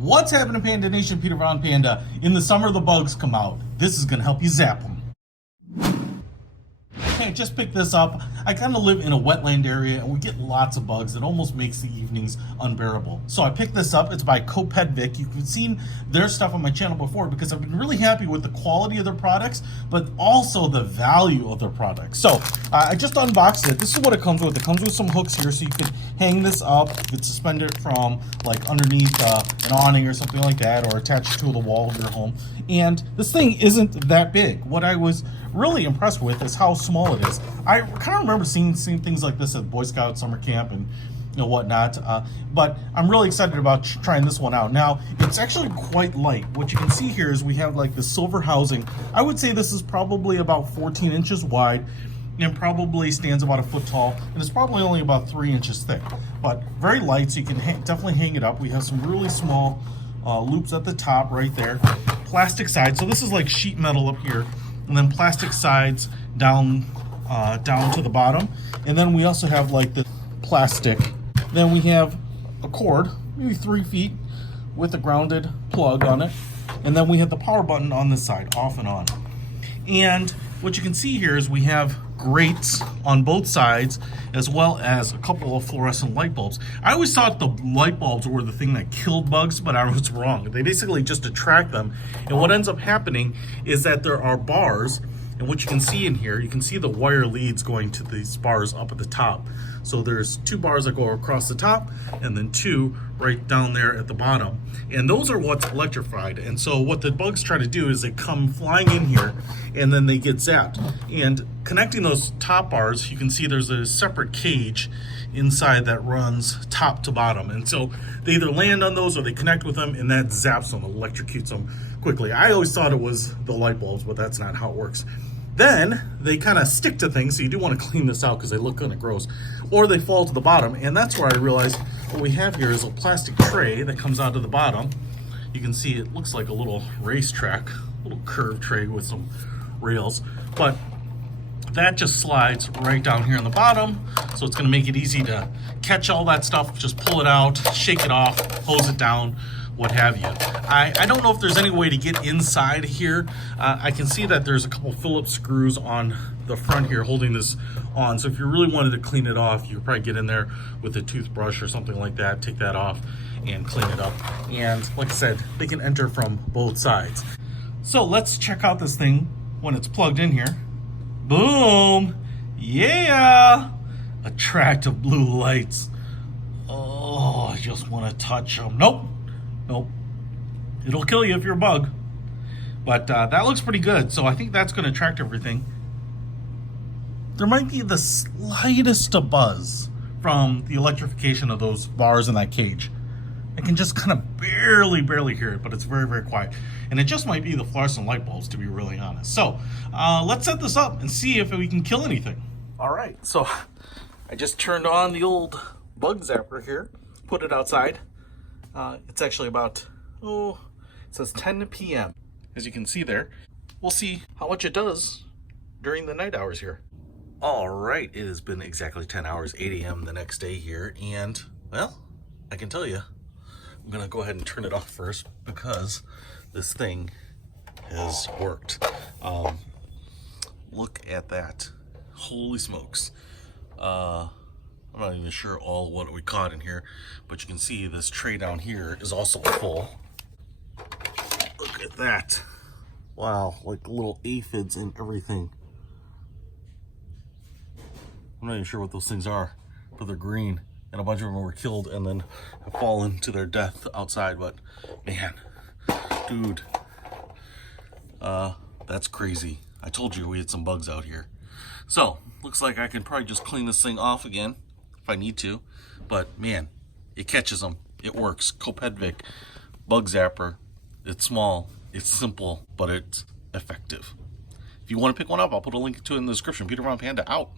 What's happening, Panda Nation? Peter Von Panda. In the summer, the bugs come out. This is going to help you zap them. Okay, just picked this up. I kind of live in a wetland area and we get lots of bugs. It almost makes the evenings unbearable. So I picked this up. It's by CoPedvic. You've seen their stuff on my channel before because I've been really happy with the quality of their products, but also the value of their products. So I just unboxed it. This is what it comes with. It comes with some hooks here so you can hang this up. You can suspend it from like underneath an awning or something like that, or attach it to the wall of your home. And this thing isn't that big. What I was really impressed with is how small it is. I kind of remember seeing things like this at Boy Scout summer camp and whatnot, but I'm really excited about trying this one out. Now, it's actually quite light. What you can see here is we have like the silver housing. I would say this is probably about 14 inches wide and probably stands about a foot tall, and it's probably only about 3 inches thick, but very light, so you can definitely hang it up. We have some really small loops at the top right there. Plastic sides, so this is like sheet metal up here, and then plastic sides down to the bottom. And then we also have like the plastic. Then we have a cord, maybe 3 feet, with a grounded plug on it. And then we have the power button on this side, off and on. And what you can see here is we have grates on both sides, as well as a couple of fluorescent light bulbs. I always thought the light bulbs were the thing that killed bugs, but I was wrong. They basically just attract them. And what ends up happening is that there are bars, and what you can see in here, you can see the wire leads going to these bars up at the top. So there's 2 bars that go across the top, and then 2 right down there at the bottom. And those are what's electrified. And so what the bugs try to do is they come flying in here, and then they get zapped. And connecting those top bars, you can see there's a separate cage inside that runs top to bottom. And so they either land on those or they connect with them, and that zaps them, electrocutes them quickly. I always thought it was the light bulbs, but that's not how it works. Then they kind of stick to things, so you do want to clean this out because they look kind of gross, or they fall to the bottom. And that's where I realized what we have here is a plastic tray that comes out of the bottom. You can see it looks like a little racetrack, a little curved tray with some rails, but that just slides right down here on the bottom, so it's going to make it easy to catch all that stuff. Just pull it out, shake it off, hose it down, what have you. I don't know if there's any way to get inside here. I can see that there's a couple Phillips screws on the front here holding this on, so if you really wanted to clean it off, you could probably get in there with a toothbrush or something like that, take that off and clean it up. And like I said, they can enter from both sides. So let's check out this thing when it's plugged in here. Boom! Yeah! Attractive blue lights. Oh, I just want to touch them. Nope. Nope. It'll kill you if you're a bug. But that looks pretty good, so I think that's going to attract everything. There might be the slightest of buzz from the electrification of those bars in that cage. I can just kind of barely hear it, but it's very, very quiet. And it just might be the fluorescent light bulbs, to be really honest. So let's set this up and see if we can kill anything. All right, so I just turned on the old bug zapper here, put it outside. It's actually about, it says 10 p.m. As you can see there. We'll see how much it does during the night hours here. All right, it has been exactly 10 hours, 8 a.m. the next day here. And, well, I can tell you, I'm going to go ahead and turn it off first because this thing has worked. Look at that. Holy smokes. I'm not even sure all what we caught in here, but you can see this tray down here is also full. Look at that. Wow, like little aphids and everything. I'm not even sure what those things are, but they're green. And a bunch of them were killed and then have fallen to their death outside. But man, dude, that's crazy. I told you we had some bugs out here. So looks like I can probably just clean this thing off again if I need to. But man, it catches them. It works. CoPedvic bug zapper. It's small, it's simple, but it's effective. If you want to pick one up, I'll put a link to it in the description. Peter Von Panda out.